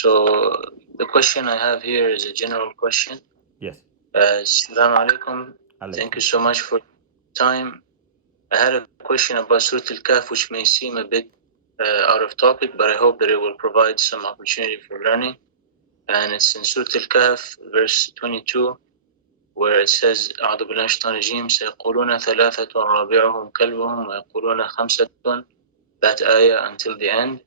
So the question I have here is a general question. Yes. Assalamu alaikum. Thank you so much for your time. I had a question about Surah Al-Kahf, which may seem a bit out of topic, but I hope that it will provide some opportunity for learning. And it's in Surah Al-Kahf, verse 22, where it says, أعوذ بالله من الشيطان الرجيم سيقولون ثلاثة رابعهم كلبهم ويقولون خمسة, that ayah until the end.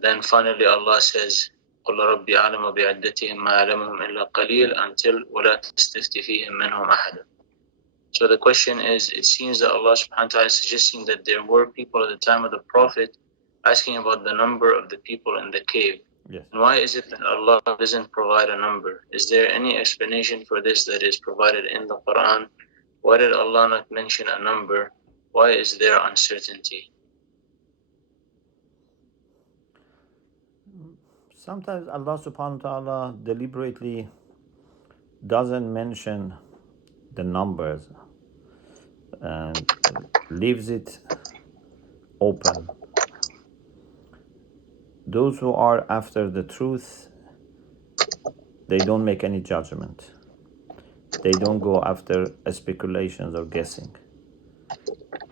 Then finally Allah says, قل ربي أعلم بعدتهم ما أعلمهم إلا قليل, until ولا تستفت فيهم منهم أحدا. So the question is, it seems that Allah subhanahu wa ta'ala is suggesting that there were people at the time of the Prophet asking about the number of the people in the cave. Yes. And why is it that Allah doesn't provide a number? Is there any explanation for this that is provided in the Quran? Why did Allah not mention a number? Why is there uncertainty? Sometimes Allah subhanahu wa ta'ala deliberately doesn't mention the numbers and leaves it open. Those who are after the truth, they don't make any judgment. They don't go after speculations or guessing.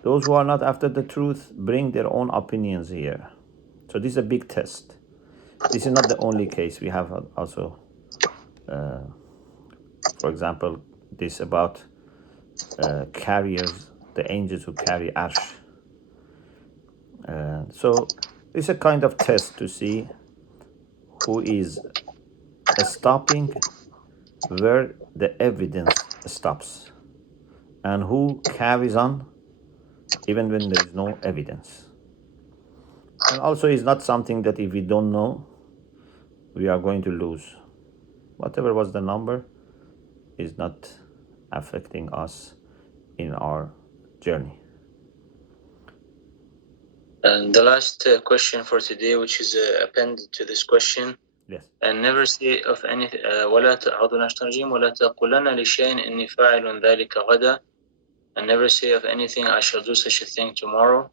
Those who are not after the truth bring their own opinions here. So this is a big test. This is not the only case. We have also, for example, this about carriers, the angels who carry Arsh. So it's a kind of test to see who is stopping where the evidence stops and who carries on even when there is no evidence. And also it's not something that if we don't know, we are going to lose. Whatever was the number is not affecting us in our journey. And the last question for today, which is appended to this question. Yes. And never say of anything, ولا تقولن لشيء إني فاعل ذلك غدا. And never say of anything, I shall do such a thing tomorrow.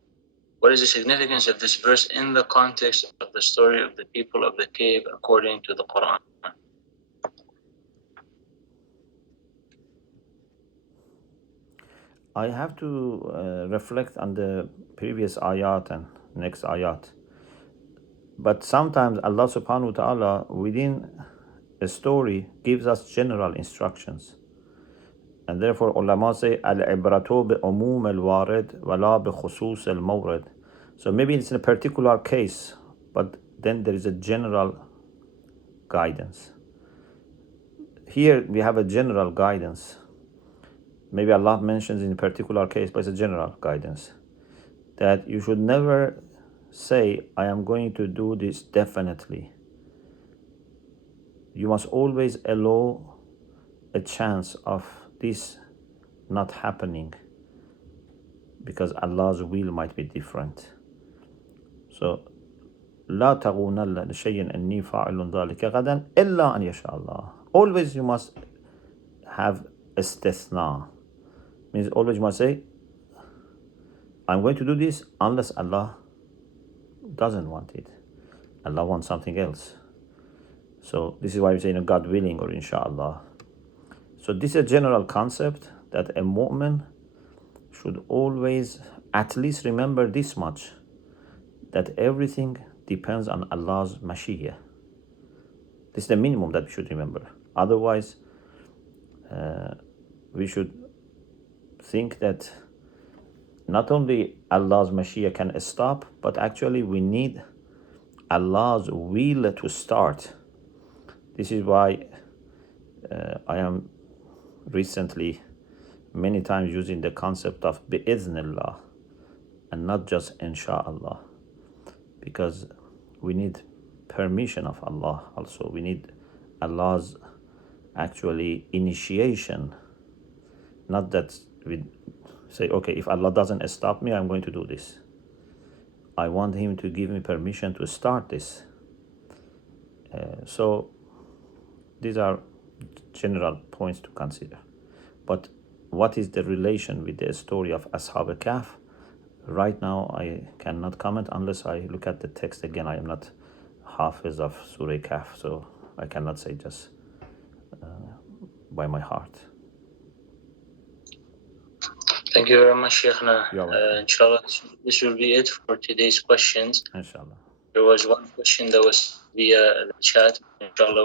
What is the significance of this verse in the context of the story of the people of the cave according to the Quran? I have to reflect on the previous ayat and next ayat. But sometimes Allah subhanahu wa ta'ala within a story gives us general instructions. And therefore ulama say al-ibratu bi-umum al-warid wala bi-khusus al-mawrid. So maybe it's in a particular case, but then there is a general guidance. Here we have a general guidance. Maybe Allah mentions in a particular case, but it's a general guidance, that you should never say, I am going to do this definitely. You must always allow a chance of this not happening because Allah's will might be different. So, لا تقولن لشيء إني فاعل ذلك غدا إلا أن يشاء الله. Always you must have استثناء. Means always you must say, I'm going to do this unless Allah doesn't want it. Allah wants something else. So this is why we say God willing or inshallah. So this is a general concept that a mu'min should always at least remember this much, that everything depends on Allah's mashiach. This is the minimum that we should remember. Otherwise, we should think that not only Allah's mashiach can stop, but actually we need Allah's will to start. This is why I am recently many times using the concept of bi'idhnillah and not just insha'Allah, because we need permission of Allah also. We need Allah's actually initiation, not that we say, okay, if Allah doesn't stop me, I'm going to do this. I want Him to give me permission to start this. So these are general points to consider. But what is the relation with the story of Ashab al-Kahf? Right now, I cannot comment unless I look at the text again. I am not Hafiz of Surah Kahf, so I cannot say just by my heart. Thank you very much, Sheikhna. You're welcome. Inshallah, this will be it for today's questions. Inshallah. There was one question that was via the chat. Inshallah,